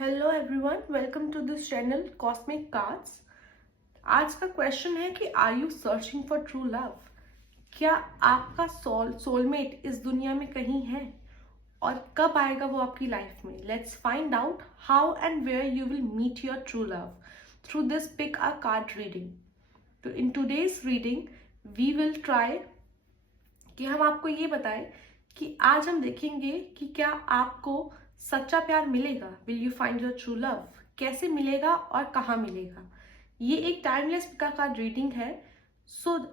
Hello everyone, welcome to this channel cosmic cards. आज का question है कि are you searching for true love? क्या आपका सोलमेट इस दुनिया में कहीं है और कब आएगा वो आपकी लाइफ में? Let's find out how and where you will meet your true love through this pick a card reading. तो in today's reading we will try कि हम आपको ये बताएं कि आज हम देखेंगे कि क्या आपको सच्चा प्यार मिलेगा। Will you find your true love? कैसे मिलेगा और कहाँ मिलेगा? ये एक टाइमलेस पिका कार्ड रीडिंग है।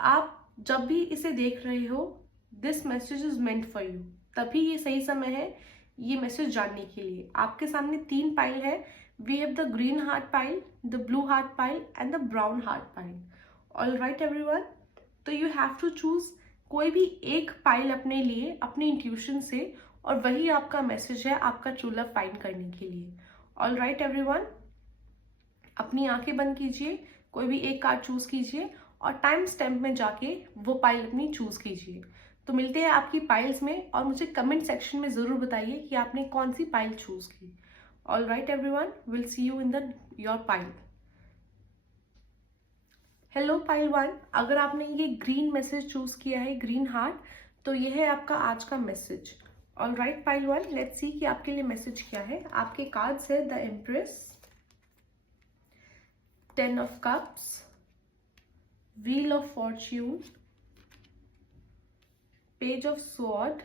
आप जब भी इसे देख रहे हो, this message is meant for you. तभी ये सही समय है ये मैसेज जानने के लिए। आपके सामने 3 पाइल है। We have the green heart pile, the blue heart pile and the brown heart pile. All right everyone, तो यू हैव टू चूज कोई भी एक पाइल अपने लिए, अपने इंट्यूशन से, और वही आपका मैसेज है आपका ट्रू लव फाइंड करने के लिए। ऑल राइट एवरीवन, अपनी आंखें बंद कीजिए, कोई भी एक कार्ड चूज कीजिए और टाइम स्टैम्प में जाके वो पाइल अपनी चूज कीजिए। तो मिलते हैं आपकी पाइल्स में और मुझे कमेंट सेक्शन में जरूर बताइए कि आपने कौन सी पाइल चूज की। All right everyone, will see you in the your pile. Hello pile 1, अगर आपने ये ग्रीन मैसेज चूज किया है, ग्रीन हार्ट, तो ये है आपका आज का message. All right pile 1, let's see कि आपके लिए मैसेज क्या है। आपके कार्ड्स है the empress, 10 of cups, wheel of fortune, page of sword,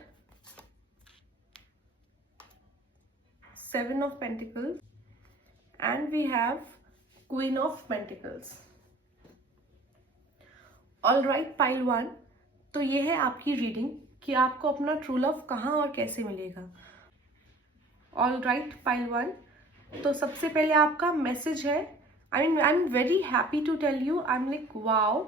7 of pentacles and we have queen of pentacles. All right pile 1, तो ये है आपकी रीडिंग कि आपको अपना ट्रू लव कहाँ और कैसे मिलेगा। ऑल राइट पाइल 1, तो सबसे पहले आपका मैसेज है, I am very happy to tell you, I am like wow,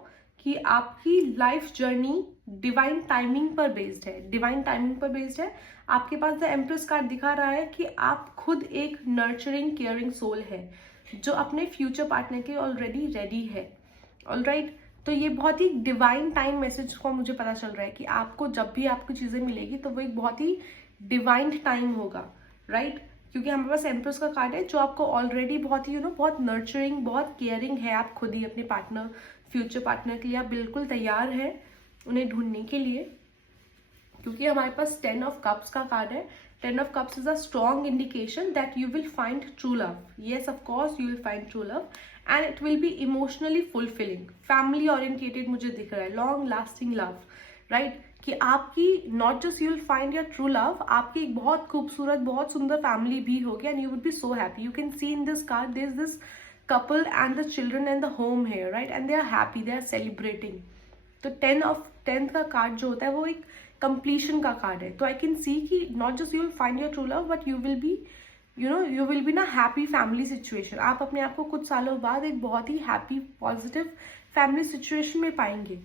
कि आपकी लाइफ जर्नी डिवाइन टाइमिंग पर बेस्ड है। डिवाइन टाइमिंग पर बेस्ड है। आपके पास द एम्प्रेस कार्ड दिखा रहा है कि आप खुद एक नर्चरिंग केयरिंग सोल है जो अपने फ्यूचर पार्टनर के ऑलरेडी रेडी है। ऑल राइट, तो ये बहुत ही डिवाइन टाइम मैसेज को मुझे पता चल रहा है कि आपको जब भी आपको चीजें मिलेगी तो वो एक बहुत ही डिवाइन टाइम होगा, राइट? क्योंकि हमारे पास एम्प्रेस का कार्ड है जो आपको ऑलरेडी बहुत ही बहुत नर्चरिंग, बहुत केयरिंग है। आप खुद ही अपने पार्टनर, फ्यूचर पार्टनर के लिए आप बिल्कुल तैयार है उन्हें ढूंढने के लिए, क्योंकि हमारे पास 10 ऑफ कप्स का कार्ड है। 10 of cups is a strong indication that you will find true love. Yes, of course you will find true love and it will be emotionally fulfilling, family orientated मुझे दिख रहा है, long lasting love, right? कि आपकी not just you will find your true love, आपकी एक बहुत खूबसूरत, बहुत सुंदर फैमिली भी होगी and you would be so happy. You can see in this card there is this couple and the children and the home here, right? And they are happy, they are celebrating. तो 10th का card जो होता है वो एक completion का card है। तो आई कैन सी कि not just you will find your true love but you will be you will be ना हैप्पी फैमिली सिचुएशन। आप अपने आप को कुछ सालों बाद एक बहुत ही हैप्पी पॉजिटिव फैमिली सिचुएशन में पाएंगे,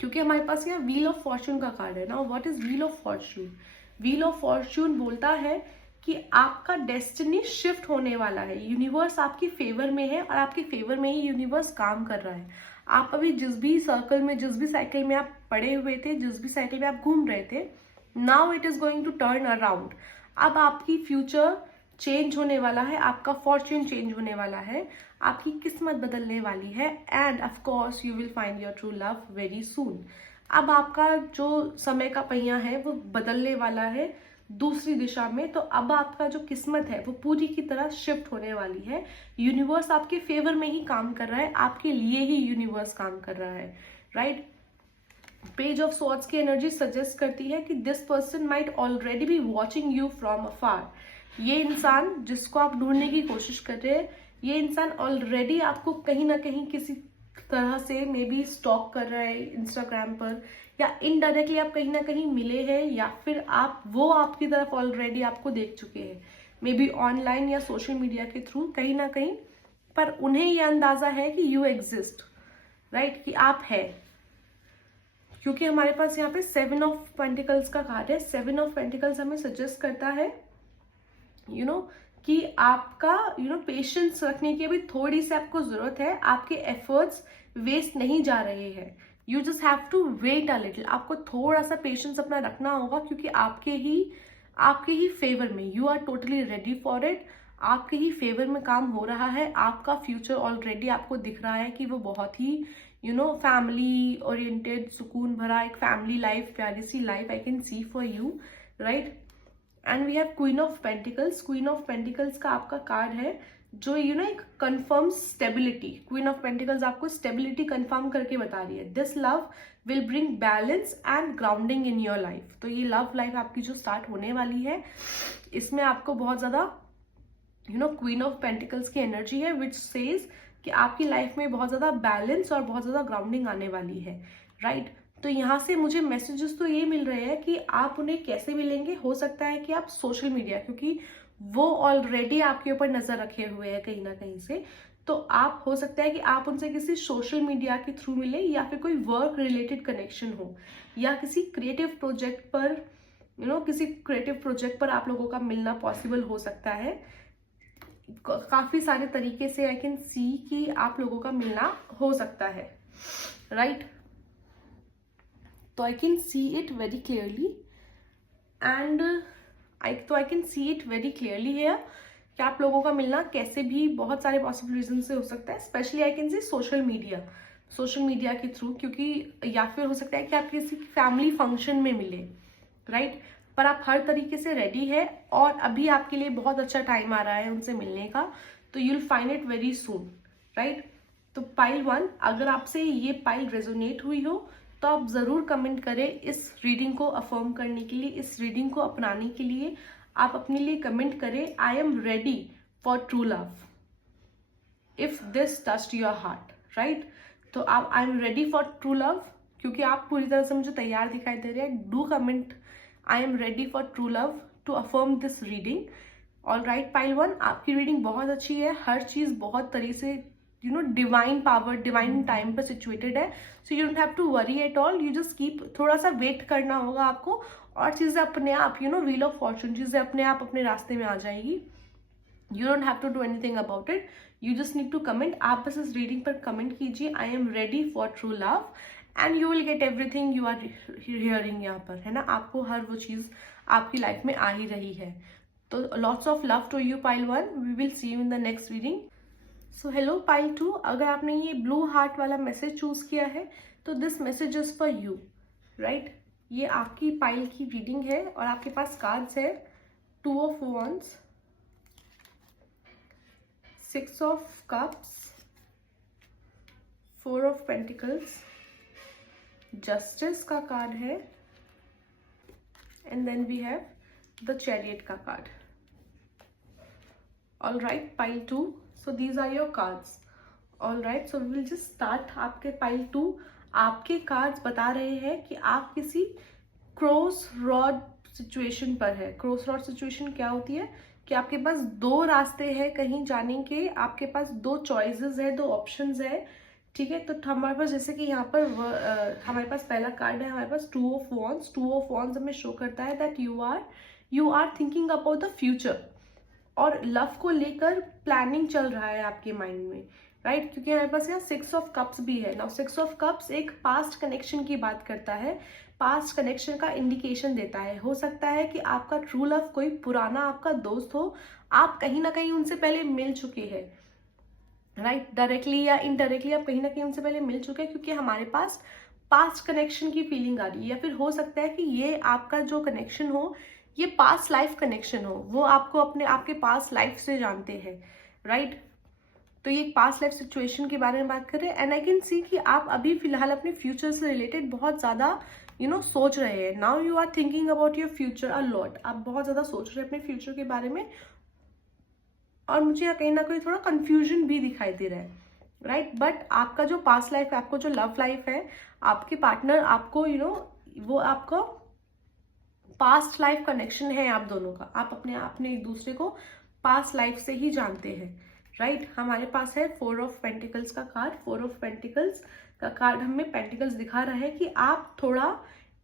क्योंकि हमारे पास यहाँ व्हील ऑफ फॉर्च्यून का कार्ड है ना। What is wheel of Fortune? Wheel of Fortune बोलता है कि आपका डेस्टिनी शिफ्ट होने वाला है। यूनिवर्स आपकी फेवर में है और आपके फेवर में ही यूनिवर्स काम कर रहा है। आप अभी जिस भी सर्कल में, जिस भी साइकिल में आप पड़े हुए थे, जिस भी साइकिल में आप घूम रहे थे, now it is going to turn around. अब आपकी फ्यूचर चेंज होने वाला है, आपका फॉर्च्यून चेंज होने वाला है, आपकी किस्मत बदलने वाली है end of course you will find your true love very soon. अब आपका जो समय का पहिया है वो बदलने वाला है दूसरी दिशा में। तो अब आपका जो किस्मत है वो पूरी की तरह शिफ्ट होने वाली है। यूनिवर्स आपके फेवर में ही काम कर रहा है, आपके लिए ही यूनिवर्स काम कर रहा है, राइट? पेज ऑफ स्वॉर्ड्स की एनर्जी सजेस्ट करती है कि this person might already be watching you from afar. ये इंसान जिसको आप ढूंढने की कोशिश कर रहे हैं, ये इंसान ऑलरेडी आपको कहीं ना कहीं किसी तरह से मे बी स्टॉक कर रहा है इंस्टाग्राम पर, या इनडायरेक्टली आप कहीं ना कहीं मिले हैं, या फिर वो आपकी तरफ ऑलरेडी आपको देख चुके हैं, मे बी ऑनलाइन या सोशल मीडिया के थ्रू कहीं ना कहीं, पर उन्हें ये अंदाजा है कि यू एग्जिस्ट, राइट? कि आप है। क्योंकि हमारे पास यहाँ पे 7 ऑफ पेंटिकल्स का कार्ड है। 7 ऑफ पेंटिकल्स हमें सजेस्ट करता है कि आपका पेशेंस रखने की अभी थोड़ी सी आपको जरूरत है। आपके एफर्ट्स वेस्ट नहीं जा रहे हैं। You just have to wait a little. आपको थोड़ा सा पेशेंस अपना रखना होगा, क्योंकि आपके ही फेवर में, you are totally ready for it. आपके ही फेवर में काम हो रहा है। आपका फ्यूचर ऑलरेडी आपको दिख रहा है कि वो बहुत ही फैमिली ओरिएंटेड, सुकून भरा एक फैमिली लाइफ, प्यारी सी life I can see for you, right. And we have queen of pentacles. Queen of pentacles का आपका कार्ड है जो एक confirm stability. Queen of pentacles आपको स्टेबिलिटी कंफर्म करके बता रही है। This love will bring balance and grounding in your life. तो ये लव लाइफ आपकी जो स्टार्ट होने वाली है, इसमें आपको बहुत ज्यादा क्वीन ऑफ पेंटिकल्स की एनर्जी है, विच सेज कि आपकी लाइफ में बहुत ज्यादा बैलेंस और बहुत ज्यादा ग्राउंडिंग आने वाली है, राइट। तो यहाँ से मुझे मैसेजेस तो ये मिल रहे हैं कि आप उन्हें कैसे मिलेंगे। हो सकता है कि आप सोशल मीडिया, क्योंकि वो ऑलरेडी आपके ऊपर नजर रखे हुए हैं कहीं ना कहीं से, तो आप हो सकता है कि आप उनसे किसी सोशल मीडिया के थ्रू मिले, या फिर कोई वर्क रिलेटेड कनेक्शन हो, या किसी क्रिएटिव प्रोजेक्ट पर किसी क्रिएटिव प्रोजेक्ट पर आप लोगों का मिलना पॉसिबल हो सकता है। काफी सारे तरीके से आई कैन सी कि आप लोगों का मिलना हो सकता है, राइट। तो आई can see it very clearly and I can see it very clearly here कि आप लोगों का मिलना कैसे भी बहुत सारे पॉसिबल रीजन से हो सकता है। Specially I can C social media के थ्रू, क्योंकि या फिर हो सकता है कि आप किसी फैमिली फंक्शन में मिले, राइट। पर आप हर तरीके से रेडी है और अभी आपके लिए बहुत अच्छा टाइम आ रहा है उनसे मिलने का, तो you will find it very soon, right. तो पाइल 1, अगर आपसे ये पाइल रेजोनेट हुई हो तो आप जरूर कमेंट करें इस रीडिंग को अफर्म करने के लिए, इस रीडिंग को अपनाने के लिए। आप अपने लिए कमेंट करें, I am ready for true love if this touched your heart, right. तो आप आई am ready for true love, क्योंकि आप पूरी तरह से मुझे तैयार दिखाई दे रहे हैं। Do comment I am ready for true love to affirm this reading. All right pile 1, आपकी रीडिंग बहुत अच्छी है। हर चीज बहुत तरीके से डिवाइन पावर, डिवाइन टाइम पर सिचुएटेड है। So you don't have to worry at all, you just keep, थोड़ा सा वेट करना होगा आपको और चीजें अपने आप व्हील ऑफ फॉर्चून, चीजें अपने आप अपने रास्ते में आ जाएगी। You don't have to do anything about it, you just need to comment. आप बस इस रीडिंग पर कमेंट कीजिए, I am ready for true love, and you will get everything you are hearing. यहाँ पर है ना, आपको हर वो चीज आपकी लाइफ में आ ही रही है। तो lots of love to you pile 1, we will see you in the next reading. So hello pile 2, अगर आपने ये ब्लू हार्ट वाला मैसेज चूज किया है तो this message is for you, right. ये आपकी पाइल की रीडिंग है और आपके पास कार्ड्स है 2 of wands, 6 of cups, 4 of pentacles, justice का कार्ड है, and then we have the chariot का card. All right pile 2, so these are your cards. All right, so we will just start आपके pile 2। आपके cards बता रहे हैं कि आप किसी क्रॉस रॉड सिचुएशन पर है। क्रॉस रॉड सिचुएशन क्या होती है कि आपके पास 2 रास्ते हैं कहीं जाने के, आपके पास 2 चॉइसेस है, 2 ऑप्शंस है, ठीक है। तो हमारे पास जैसे कि यहाँ पर हमारे पास पहला कार्ड है, हमारे पास 2 ऑफ wands। 2 ऑफ wands हमें शो करता है that you are thinking about the future, और लव को लेकर प्लानिंग चल रहा है आपके माइंड में, राइट। क्योंकि हमारे पास यहाँ 6 ऑफ कप्स भी है। नाउ 6 ऑफ कप्स एक पास्ट कनेक्शन की बात करता है, पास्ट कनेक्शन का इंडिकेशन देता है। हो सकता है कि आपका ट्रू लव कोई पुराना आपका दोस्त हो, आप कहीं ना कहीं उनसे पहले मिल चुके हैं, राइट। डायरेक्टली या इनडायरेक्टली आप कहीं ना कहीं उनसे पहले मिल चुके हैं, क्योंकि हमारे पास पास्ट कनेक्शन की फीलिंग आ रही है। या फिर हो सकता है कि ये आपका जो कनेक्शन हो ये पास्ट लाइफ कनेक्शन हो, वो आपको आपके पास्ट लाइफ से जानते हैं, राइट। तो ये पास्ट लाइफ सिचुएशन के बारे में बात कर रहे हैं। एंड आई कैन सी कि आप अभी फिलहाल अपने फ्यूचर से रिलेटेड बहुत ज्यादा सोच रहे हैं। Now you are thinking about your future a lot, आप बहुत ज्यादा सोच रहे हैं अपने फ्यूचर के बारे में, और मुझे यहाँ कहीं ना कहीं थोड़ा कंफ्यूजन भी दिखाई दे रहा है, राइट। बट आपका जो पास्ट लाइफ है, आपको जो लव लाइफ है, आपके पार्टनर आपको वो आपका पास्ट लाइफ कनेक्शन है आप दोनों का। आप अपने एक दूसरे को पास्ट लाइफ से ही जानते हैं, राइट। हमारे पास है 4 ऑफ पेंटिकल्स का कार्ड। 4 ऑफ पेंटिकल्स का कार्ड हमें पेंटिकल्स दिखा रहा है कि आप थोड़ा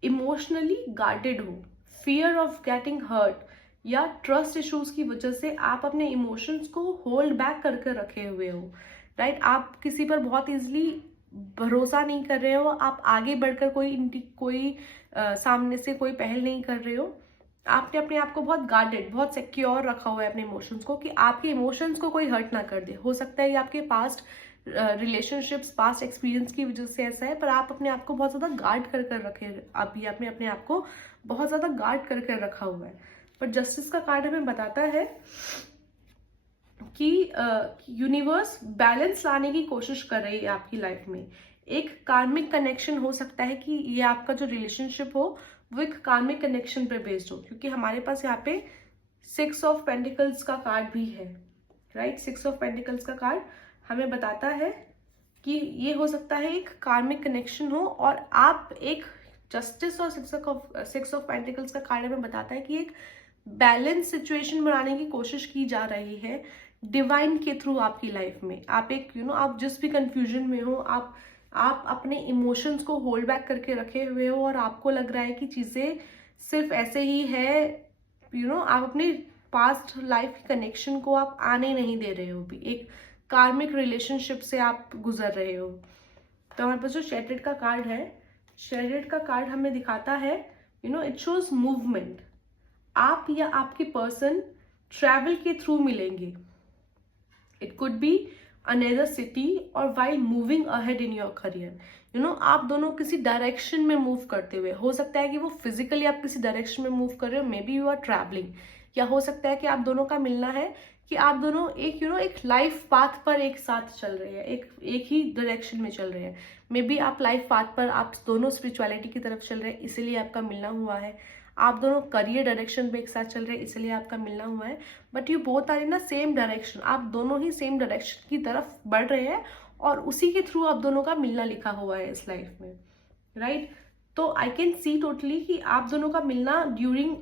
इमोशनली गार्डेड हो, फियर ऑफ गेटिंग हर्ट या ट्रस्ट इश्यूज की वजह से आप अपने इमोशंस को होल्ड बैक करके रखे हुए हो, राइट। आप किसी पर बहुत इजिली भरोसा नहीं कर रहे हो, आप आगे बढ़कर कोई सामने से कोई पहल नहीं कर रहे हो, आपने अपने आप को बहुत गार्डेड, बहुत सिक्योर रखा हुआ है अपने इमोशंस को, कि आपके इमोशंस को कोई हर्ट ना कर दे। हो सकता है ये आपके पास्ट रिलेशनशिप्स, पास्ट एक्सपीरियंस की वजह से ऐसा है, पर आप अपने आप को बहुत ज़्यादा गार्ड कर कर रखे, अभी आपने अपने आप को बहुत ज़्यादा गार्ड कर कर रखा हुआ है। पर जस्टिस का कार्ड हमें बताता है कि यूनिवर्स बैलेंस लाने की कोशिश कर रही है आपकी लाइफ में। एक कार्मिक कनेक्शन हो सकता है कि ये आपका जो रिलेशनशिप हो वो एक कार्मिक कनेक्शन पर बेस्ड हो, क्योंकि हमारे पास यहाँ पे 6 ऑफ पेंटिकल्स का कार्ड भी है, राइट। 6 ऑफ पेंटिकल्स का कार्ड हमें बताता है कि ये हो सकता है एक कार्मिक कनेक्शन हो, और आप एक जस्टिस और 6 ऑफ पेंटिकल्स का कार्ड हमें बताता है कि एक बैलेंस सिचुएशन बनाने की कोशिश की जा रही है डिवाइन के थ्रू आपकी लाइफ में। आप एक आप जिस भी कंफ्यूजन में हो, आप अपने इमोशंस को होल्ड बैक करके रखे हुए हो, और आपको लग रहा है कि चीजें सिर्फ ऐसे ही है, आप अपने पास्ट लाइफ के कनेक्शन को आप आने नहीं दे रहे हो, भी एक कार्मिक रिलेशनशिप से आप गुजर रहे हो। तो हमारे पास जो शेटेड का कार्ड है, शेटेड का कार्ड हमें दिखाता है इट शोज मूवमेंट। आप या आपके पर्सन ट्रैवल के थ्रू मिलेंगे। It could be another city और while moving ahead in your career. आप दोनों किसी डायरेक्शन में मूव करते हुए, हो सकता है कि वो फिजिकली आप किसी डायरेक्शन में मूव कर रहे हो, maybe you are travelling, या हो सकता है कि आप दोनों का मिलना है कि आप दोनों एक एक लाइफ पाथ पर एक साथ चल रहे हैं, एक ही डायरेक्शन में चल रहे हैं। मे बी आप लाइफ पाथ पर आप दोनों स्पिरिचुअलिटी की तरफ चल रहे हैं, इसीलिए आपका मिलना हुआ है। आप दोनों करियर डायरेक्शन पे एक साथ चल रहे हैं, इसलिए आपका मिलना हुआ है। But you both are in the same direction, आप दोनों ही सेम डायरेक्शन की तरफ बढ़ रहे हैं, और उसी के थ्रू आप दोनों का मिलना लिखा हुआ है इस लाइफ में, राइट। तो आई कैन सी टोटली कि आप दोनों का मिलना ड्यूरिंग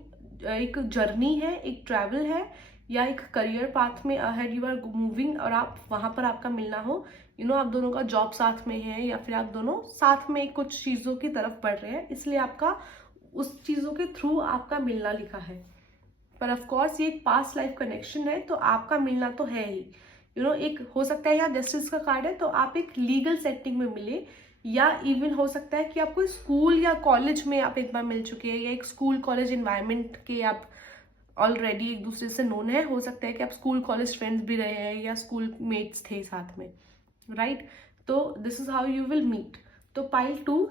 एक जर्नी है, एक ट्रैवल है, या एक करियर पाथ में अहेड यू आर मूविंग, और आप वहां पर आपका मिलना हो। आप दोनों का जॉब साथ में है, या फिर आप दोनों साथ में कुछ चीजों की तरफ बढ़ रहे हैं, इसलिए आपका उस चीजों के थ्रू आपका मिलना लिखा है। पर ऑफ कोर्स ये एक पास्ट लाइफ कनेक्शन है, तो आपका मिलना तो है ही। एक हो सकता है यहाँ जस्टिस का कार्ड है, तो आप एक लीगल सेटिंग में मिले, या इवन हो सकता है कि आप कोई स्कूल या कॉलेज में आप एक बार मिल चुके हैं, या एक स्कूल कॉलेज इन्वायरमेंट के आप ऑलरेडी एक दूसरे से नोन है। हो सकता है कि आप स्कूल कॉलेज फ्रेंड्स भी रहे हैं, या स्कूल मेट्स थे साथ में, राइट। तो this is how you will meet. तो पाइल 2,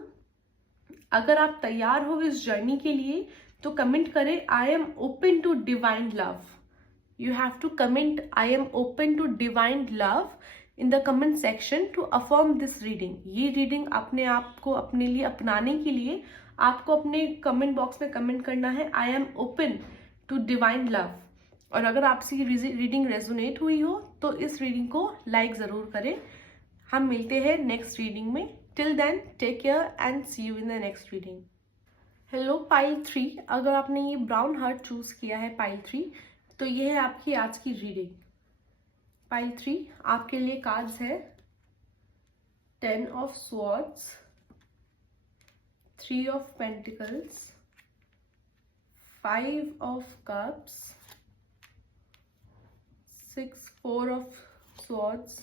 अगर आप तैयार हो इस जर्नी के लिए तो कमेंट करें I am open to divine love. You have to comment I am open to divine love in the comment section to affirm this reading. ये रीडिंग अपने आप को अपने लिए अपनाने के लिए आपको अपने कमेंट बॉक्स में कमेंट करना है I am open to divine love. और अगर आपसे रीडिंग रेजोनेट हुई हो तो इस रीडिंग को लाइक जरूर करें। हम मिलते हैं नेक्स्ट रीडिंग में। Till then take care and see you in the next reading. Hello pile 3, अगर आपने ये ब्राउन हार्ट चूज किया है पाइल 3, तो ये है आपकी आज की रीडिंग। पाइल 3 आपके लिए कार्ड्स है 10 of swords, 3 of pentacles, 5 of cups, 4 of swords,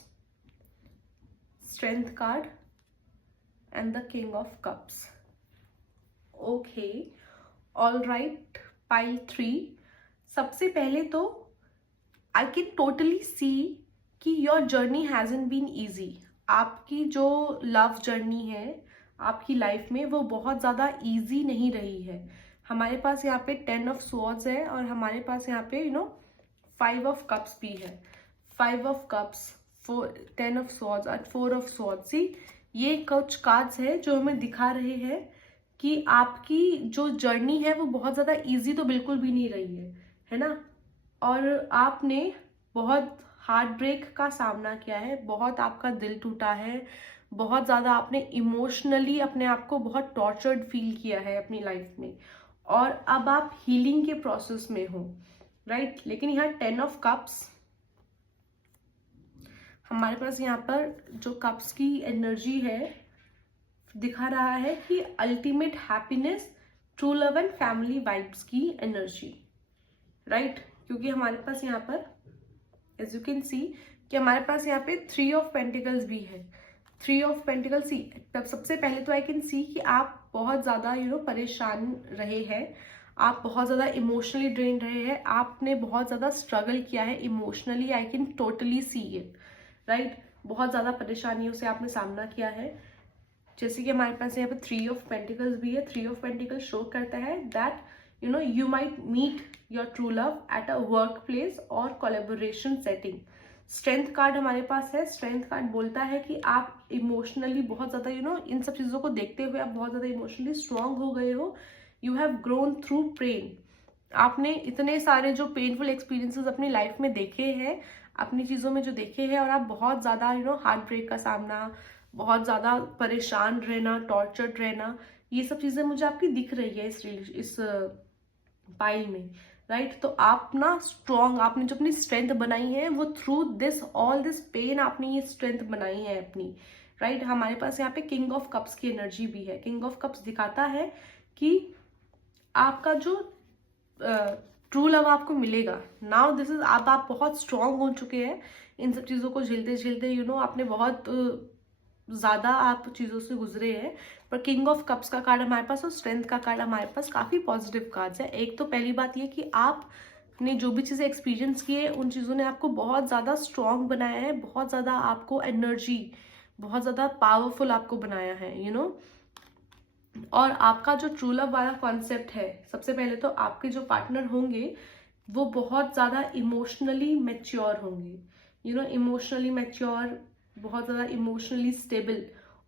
strength card and the king of cups. Okay, all right, pile 3। सबसे पहले तो I can totally see कि your journey hasn't been easy। आपकी जो love journey है आपकी life में वो बहुत ज़्यादा easy नहीं रही है। हमारे पास यहाँ पे 10 ऑफ swords है, और हमारे पास यहाँ पे 5 ऑफ कप्स भी है। 5 ऑफ कप्स, 10 ऑफ swords और 4 ऑफ swords। सी ये कुछ कार्ड्स है जो हमें दिखा रहे हैं कि आपकी जो जर्नी है वो बहुत ज़्यादा इजी तो बिल्कुल भी नहीं रही है ना। और आपने बहुत हार्ट ब्रेक का सामना किया है, बहुत आपका दिल टूटा है, बहुत ज़्यादा आपने इमोशनली अपने आप को बहुत टॉर्चर्ड फील किया है अपनी लाइफ में, और अब आप हीलिंग के प्रोसेस में हो, राइट। लेकिन यहाँ 10 ऑफ कप्स हमारे पास यहाँ पर जो कप्स की एनर्जी है दिखा रहा है कि ultimate happiness, true love and family vibes की एनर्जी, राइट। क्योंकि हमारे पास यहाँ पर एज यू कैन सी कि हमारे पास यहाँ पे 3 ऑफ पेंटिकल्स भी है। 3 ऑफ पेंटिकल्स तब सबसे पहले तो आई कैन सी कि आप बहुत ज़्यादा परेशान रहे हैं, आप बहुत ज़्यादा इमोशनली ड्रेन रहे हैं, आपने बहुत ज़्यादा स्ट्रगल किया है emotionally, I can totally see it, right. बहुत ज़्यादा परेशानियों से आपने सामना किया है। जैसे कि हमारे पास यहाँ पे 3 ऑफ पेंटिकल्स भी है। 3 ऑफ पेंटिकल्स शो करता है that you might meet your true love at a work place और कोलेबोरेशन सेटिंग। स्ट्रेंथ कार्ड हमारे पास है। स्ट्रेंथ कार्ड बोलता है कि आप इमोशनली बहुत ज़्यादा इन सब चीज़ों को देखते हुए आप बहुत ज़्यादा इमोशनली स्ट्रांग हो गए हो। You have grown through pain. आपने इतने सारे जो पेनफुल एक्सपीरियंसेस अपनी लाइफ में देखे हैं, अपनी चीज़ों में जो देखे हैं, और आप बहुत ज़्यादा हार्ट ब्रेक का सामना, बहुत ज़्यादा परेशान रहना, टॉर्चर्ड रहना, ये सब चीज़ें मुझे आपकी दिख रही है इस पाइल में, राइट। तो आप ना स्ट्रॉन्ग, आपने जो अपनी स्ट्रेंथ बनाई है वो through this all this pain आपने ये स्ट्रेंथ बनाई है अपनी, राइट। हमारे पास यहाँ पे किंग ऑफ कप्स की एनर्जी भी है। किंग ऑफ कप्स दिखाता है कि आपका जो ट्रू लव आपको मिलेगा नाउ। दिस इज आप बहुत स्ट्रांग हो चुके हैं इन सब चीज़ों को झेलते झेलते, आपने बहुत ज़्यादा आप चीज़ों से गुजरे हैं। पर किंग ऑफ कप्स का कार्ड हमारे पास और स्ट्रेंथ का कार्ड हमारे पास काफ़ी पॉजिटिव कार्ड्स है। एक तो पहली बात ये कि आपने जो भी चीज़ें एक्सपीरियंस की है उन चीज़ों ने आपको बहुत ज़्यादा स्ट्रांग बनाया है, बहुत ज़्यादा आपको एनर्जी, बहुत ज़्यादा पावरफुल आपको बनाया है, और आपका जो ट्रू लव वाला कॉन्सेप्ट है, सबसे पहले तो आपके जो पार्टनर होंगे वो बहुत ज़्यादा इमोशनली मैच्योर होंगे, इमोशनली मैच्योर, बहुत ज़्यादा इमोशनली स्टेबल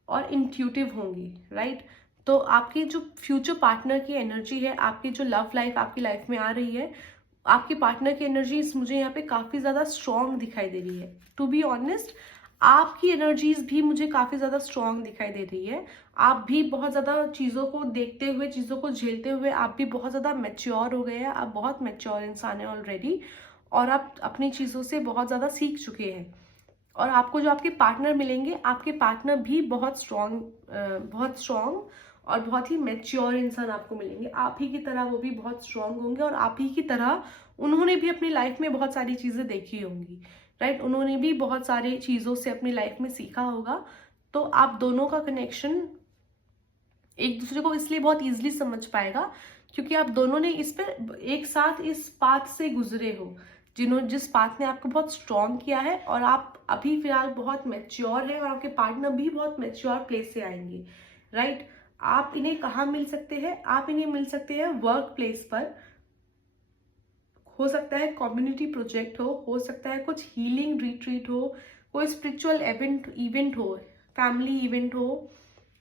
और इंट्यूटिव होंगी, राइट। तो आपकी जो फ्यूचर पार्टनर की एनर्जी है, आपकी जो लव लाइफ आपकी लाइफ में आ रही है, आपके पार्टनर की एनर्जी मुझे यहाँ पे काफ़ी ज़्यादा स्ट्रॉन्ग दिखाई दे रही है। टू बी ऑनेस्ट, आपकी एनर्जीज भी मुझे काफ़ी ज़्यादा स्ट्रॉन्ग दिखाई दे रही है। आप भी बहुत ज़्यादा चीज़ों को देखते हुए, चीज़ों को झेलते हुए आप भी बहुत ज़्यादा मैच्योर हो गए हैं। आप बहुत मैच्योर इंसान हैं ऑलरेडी, और आप अपनी चीज़ों से बहुत ज़्यादा सीख चुके हैं। और आपको जो आपके पार्टनर मिलेंगे, आपके पार्टनर भी बहुत स्ट्रॉन्ग और बहुत ही मैच्योर इंसान आपको मिलेंगे। आप ही की तरह वो भी बहुत स्ट्रॉन्ग होंगे, और आप ही की तरह उन्होंने भी अपनी लाइफ में बहुत सारी चीज़ें देखी होंगी, राइट। उन्होंने भी बहुत सारी चीज़ों से अपनी लाइफ में सीखा होगा। तो आप दोनों का कनेक्शन एक दूसरे को इसलिए बहुत ईजिली समझ पाएगा क्योंकि आप दोनों ने इस पर एक साथ इस पाथ से गुजरे हो, जिस पाथ ने आपको बहुत स्ट्रॉन्ग किया है, और आप अभी फिलहाल बहुत मैच्योर है, और आपके पार्टनर भी बहुत मैच्योर प्लेस से आएंगे, राइट। आप इन्हें कहाँ मिल सकते हैं? आप इन्हें मिल सकते हैं वर्क प्लेस पर। हो सकता है कम्युनिटी प्रोजेक्ट हो सकता है कुछ हीलिंग रिट्रीट हो, कोई स्पिरिचुअल इवेंट हो, फैमिली इवेंट हो,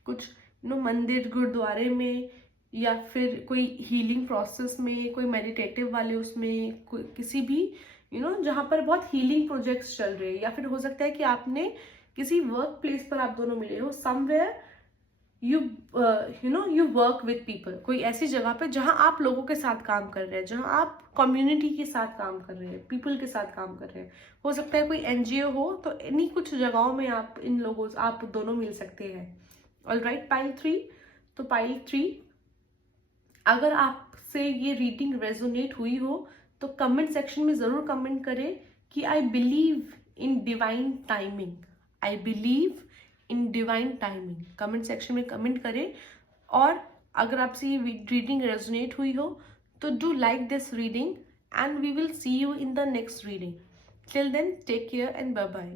कुछ मंदिर गुरुद्वारे में, या फिर कोई हीलिंग प्रोसेस में, कोई मेडिटेटिव वाले उसमें, कोई किसी भी जहाँ पर बहुत हीलिंग प्रोजेक्ट्स चल रहे हैं। या फिर हो सकता है कि आपने किसी वर्क प्लेस पर आप दोनों मिले हो, somewhere you work with people, कोई ऐसी जगह पे जहां आप लोगों के साथ काम कर रहे हैं, जहां आप कम्युनिटी के साथ काम कर रहे हैं, पीपल के साथ काम कर रहे हैं। हो सकता है कोई एनजीओ हो, तो इन्हीं कुछ जगहों में आप दोनों मिल सकते हैं। Alright, pile 3। तो पाइल 3, अगर आपसे ये रीडिंग रेजोनेट हुई हो तो कमेंट सेक्शन में जरूर कमेंट करें कि I believe in divine timing. I believe in divine timing comment section में कमेंट करें। और अगर आपसे ये रीडिंग रेजोनेट हुई हो तो do like this reading, and we will see you in the next reading. Till then, take care and bye bye.